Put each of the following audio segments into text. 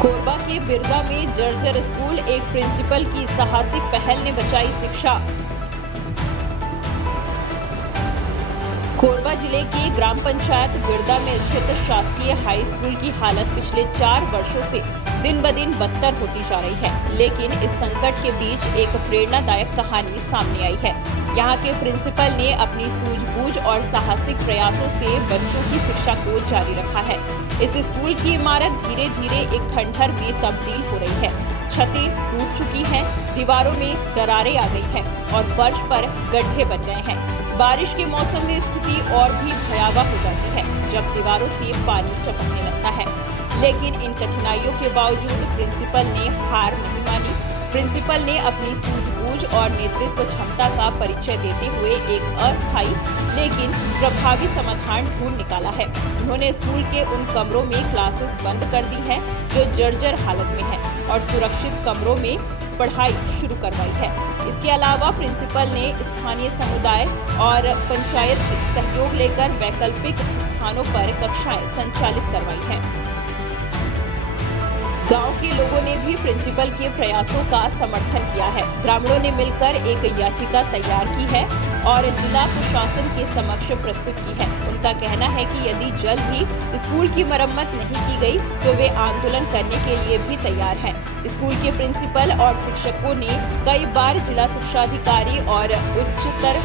कोरबा के बिरगा में जर्जर स्कूल, एक प्रिंसिपल की साहसिक पहल ने बचाई शिक्षा। कोरबा जिले के ग्राम पंचायत बिरगा में स्थित शासकीय हाई स्कूल की हालत पिछले 4 वर्षों से दिन ब दिन बदतर होती जा रही है, लेकिन इस संकट के बीच एक प्रेरणादायक कहानी सामने आई है। यहाँ के प्रिंसिपल ने अपनी सूझबूझ और साहसिक प्रयासों से बच्चों की शिक्षा को जारी रखा है। इस स्कूल की इमारत धीरे धीरे एक खंडहर में तब्दील हो रही है। छतें टूट चुकी हैं, दीवारों में दरारें आ गई हैं और फर्श पर गड्ढे बन गए हैं। बारिश के मौसम में स्थिति और भी भयावह हो जाती है जब दीवारों से पानी टपकने लगता है। लेकिन इन कठिनाइयों के बावजूद प्रिंसिपल ने हार नहीं मानी। प्रिंसिपल ने अपनी सूझबूझ और नेतृत्व क्षमता का परिचय देते हुए एक अस्थायी लेकिन प्रभावी समाधान ढूंढ निकाला है। उन्होंने स्कूल के उन कमरों में क्लासेस बंद कर दी है जो जर्जर हालत में है और सुरक्षित कमरों में पढ़ाई शुरू करवाई है। इसके अलावा प्रिंसिपल ने स्थानीय समुदाय और पंचायत से सहयोग लेकर वैकल्पिक स्थानों पर कक्षाएं संचालित करवाई हैं। गांव के लोगों ने भी प्रिंसिपल के प्रयासों का समर्थन किया है। ग्रामीणों ने मिलकर एक याचिका तैयार की है और जिला प्रशासन के समक्ष प्रस्तुत की है। उनका कहना है कि यदि जल्द ही स्कूल की मरम्मत नहीं की गई तो वे आंदोलन करने के लिए भी तैयार हैं। स्कूल के प्रिंसिपल और शिक्षकों ने कई बार जिला शिक्षा अधिकारी और उच्चतर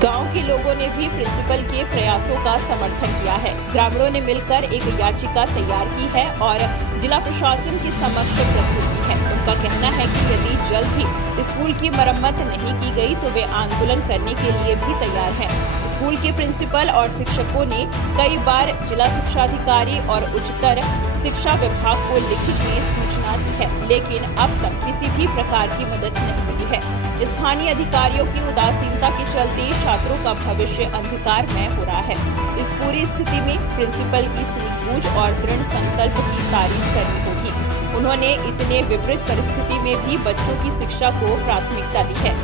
गांव के लोगों ने भी प्रिंसिपल के प्रयासों का समर्थन किया है। ग्रामीणों ने मिलकर एक याचिका तैयार की है और जिला प्रशासन के समक्ष प्रस्तुत की है। उनका कहना है कि यदि जल्द ही स्कूल की मरम्मत नहीं की गई तो वे आंदोलन करने के लिए भी तैयार हैं। स्कूल के प्रिंसिपल और शिक्षकों ने कई बार जिला शिक्षा अधिकारी और उच्चतर शिक्षा विभाग को लिखित में सूचना दी है, लेकिन अब तक किसी भी प्रकार की मदद नहीं मिली है। स्थानीय अधिकारियों की उदासीनता के चलते छात्रों का भविष्य अंधकारमय हो रहा है। इस पूरी स्थिति में प्रिंसिपल की सूझबूझ और दृढ़ संकल्प की तारीफ करनी होगी। उन्होंने इतने विपरीत परिस्थिति में भी बच्चों की शिक्षा को प्राथमिकता दी है।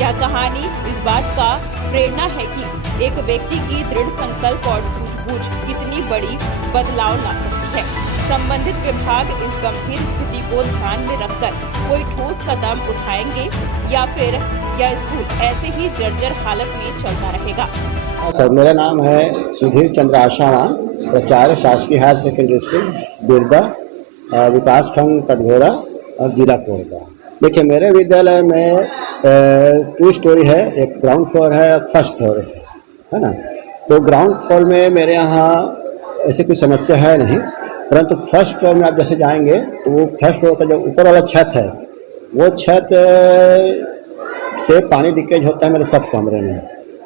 यह कहानी इस बात का प्रेरणा है कि एक व्यक्ति की दृढ़ संकल्प और सूझबूझ कितनी बड़ी बदलाव ला सकती है। संबंधित विभाग इस गंभीर स्थिति को ध्यान में रखकर कोई ठोस कदम उठाएंगे या फिर यह स्कूल ऐसे ही जर्जर हालत में चलता रहेगा। सर, मेरा नाम है सुधीर चंद्र आशावान, प्राचार्य शासकीय हायर सेकेंडरी स्कूल बिरगा, विकास खंड कटघोरा और जिला कोरबा। देखिए, मेरे विद्यालय में 2 स्टोरी है, एक ग्राउंड फ्लोर है और फर्स्ट फ्लोर है ना। तो ग्राउंड फ्लोर में मेरे यहाँ ऐसी कोई समस्या है नहीं, परंतु फर्स्ट फ्लोर में आप जैसे जाएंगे तो वो फर्स्ट फ्लोर का जो ऊपर वाला छत है वो छत से पानी लीकेज होता है मेरे सब कमरे में।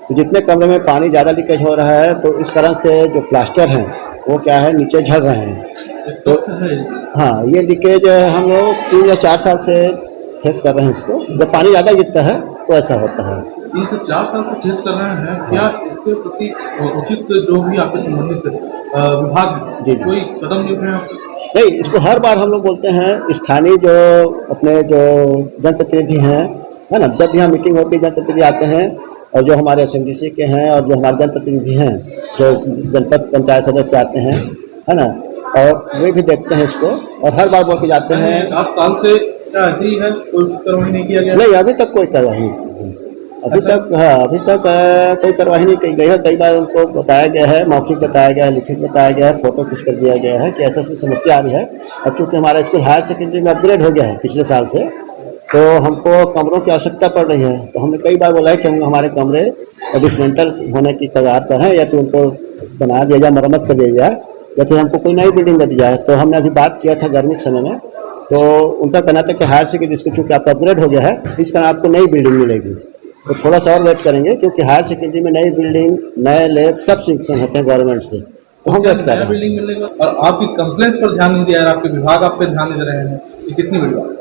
तो जितने कमरे में पानी ज़्यादा लीकेज हो रहा है तो इस कारण से जो प्लास्टर हैं वो क्या है नीचे झड़ रहे हैं। तो हाँ, ये लीकेज हम लोग 3 या 4 साल से फेस कर रहे हैं इसको। जब पानी ज़्यादा गिरता है तो ऐसा होता है। 3 से 4 साल से फेस कर रहे हैं। क्या इसके प्रति उचित जो भी आपके संबंधित विभाग जी कोई कदम नहीं उठाए? नहीं, इसको हर बार हम लोग बोलते हैं। स्थानीय जो अपने जो जनप्रतिनिधि हैं है ना, जब भी यहाँ मीटिंग होती है जनप्रतिनिधि आते हैं और जो हमारे SMDC के हैं और जो हमारे जनप्रतिनिधि हैं जो जनपद पंचायत सदस्य आते हैं है ना, और वे भी देखते हैं इसको और हर बार बोल के जाते हैं। 4 साल से क्या ऐसे ही है, कोई कार्रवाई नहीं किया गया? नहीं, अभी तक कोई कार्रवाई नहीं की। अभी तक कोई कार्रवाई नहीं की गई है। कई बार उनको बताया गया है, मौखिक बताया गया है, लिखित बताया गया है, फोटो खींच कर दिया गया है कि ऐसी समस्या आ रही है। अब चूँकि हमारा स्कूल हायर सेकेंडरी में अपग्रेड हो गया है पिछले साल से, तो हमको कमरों की आवश्यकता पड़ रही है। तो हमने कई बार बोला है कि हमारे कमरे डिसमेंटल होने की कगार पर हैं, या तो उनको बना दिया जाए, मरम्मत कर दिया जाए, या फिर हमको कोई नई बिल्डिंग दे दी जाए। तो हमने अभी बात किया था गर्मी के समय में, तो उनका कहना था कि हायर सेकेंडरी स्कूल चूँकि आपका अपग्रेड हो गया है इस कारण आपको नई बिल्डिंग मिलेगी। तो थोड़ा सा और वेट करेंगे, क्योंकि हायर सेकेंडरी में नई बिल्डिंग, नए लैब सब सेक्शन होते हैं गवर्नमेंट से। तो हम वेट कर रहे हैं। बिल्डिंग मिलेगा और आपकी कंप्लेंट्स पर ध्यान नहीं दिया है, आपके विभाग आप पे ध्यान नहीं दे रहे हैं, ये कितनी बड़ी बात?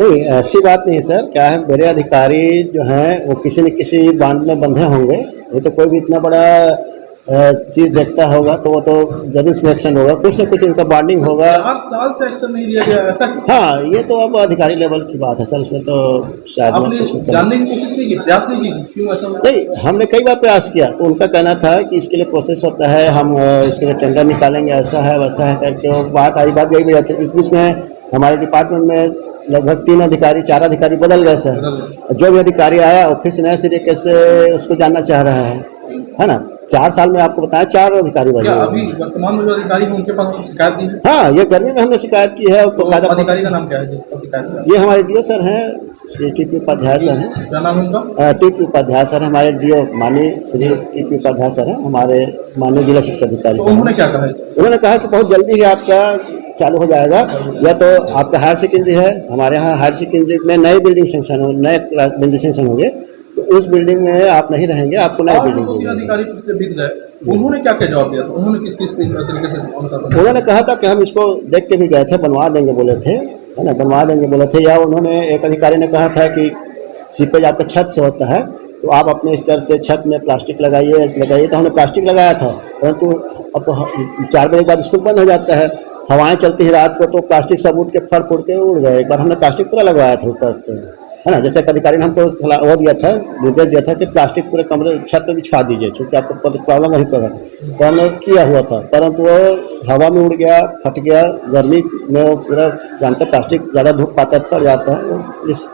नहीं, ऐसी बात नहीं सर। क्या है, मेरे अधिकारी जो हैं वो किसी न किसी बांध में बंधे होंगे। ये तो कोई भी इतना बड़ा चीज़ देखता होगा तो वो तो जरूर इसमें एक्शन होगा, कुछ ना कुछ इनका बॉन्डिंग होगा। 4 साल से एक्शन नहीं लिया गया, ऐसा क्यों? हाँ, ये तो अब अधिकारी लेवल की बात है सर, इसमें तो शायद आपने कुछ नहीं जानने की कोशिश नहीं की, प्रयास नहीं की, क्यों ऐसा हुआ? नहीं, हमने कई बार प्रयास किया तो उनका कहना था कि इसके लिए प्रोसेस होता है, हम इसके लिए टेंडर निकालेंगे, ऐसा है वैसा है करके वो बात आई, बात गई भी रहती है। इस बीच में हमारे डिपार्टमेंट में लगभग 3 अधिकारी 4 अधिकारी बदल गए सर। जो भी अधिकारी आया वो फिर से नए सिरे से उसको जानना चाह रहा है ना। 4 साल में आपको बताया 4 अधिकारी बदले क्या हैं। अभी वर्तमान में जो अधिकारी हैं उनके पास आपने शिकायत दी है? हाँ, ये गर्मी में हमने शिकायत की है। तो अधिकारी का नाम क्या है जिसका शिकायत है? ये हमारे डीओ सर हैं, श्री टीपी उपाध्याय सर हैं। क्या नाम है उनका? टीपी उपाध्याय सर हमारे डीओ माननीय श्री टीपी उपाध्याय सर हैं, हमारे माननीय जिला शिक्षा अधिकारी तो सर। उन्होंने क्या कहा है? उन्होंने कहा कि बहुत जल्दी ही आपका चालू हो जाएगा, या तो आपका हायर सेकेंडरी है, हमारे यहाँ हायर सेकेंडरी में नए बिल्डिंग सेंक्शन हो, नए बिल्डिंग सेंक्शन होंगे तो उस बिल्डिंग में आप नहीं रहेंगे, आपको नई और बिल्डिंग जो देंगे। अधिकारी पिछले बीत गए, उन्होंने क्या क्या जवाब दिया था? उन्होंने किस किस तरीके से उनका उन्होंने कहा था कि हम इसको देख के भी गए थे, बनवा देंगे बोले थे, है ना, बनवा देंगे बोले थे। या उन्होंने एक अधिकारी ने कहा था कि सीपेज आपका छत से होता है तो आप अपने स्तर से छत में प्लास्टिक लगाइए, ऐसे लगाइए। तो हमने प्लास्टिक लगाया था, परंतु अब 4 बजे के बाद स्कूल बंद हो जाता है, हवाएं चलती है रात को, तो प्लास्टिक सब उड़ के फड़ फुड़ के उड़ गए। एक बार हमने प्लास्टिक पूरा लगवाया था ऊपर पे, है ना। जैसे एक अधिकारी ने हमको वो दिया था, निर्देश दिया था कि प्लास्टिक पूरे कमरे छत पे बिछवा दीजिए, क्योंकि आपको प्रॉब्लम वहीं पर है। तो हमने किया हुआ था, परंतु वो हवा में उड़ गया, फट गया। गर्मी में वो पूरा जानते प्लास्टिक ज़्यादा धूप पाता है, सड़ जाता है, इस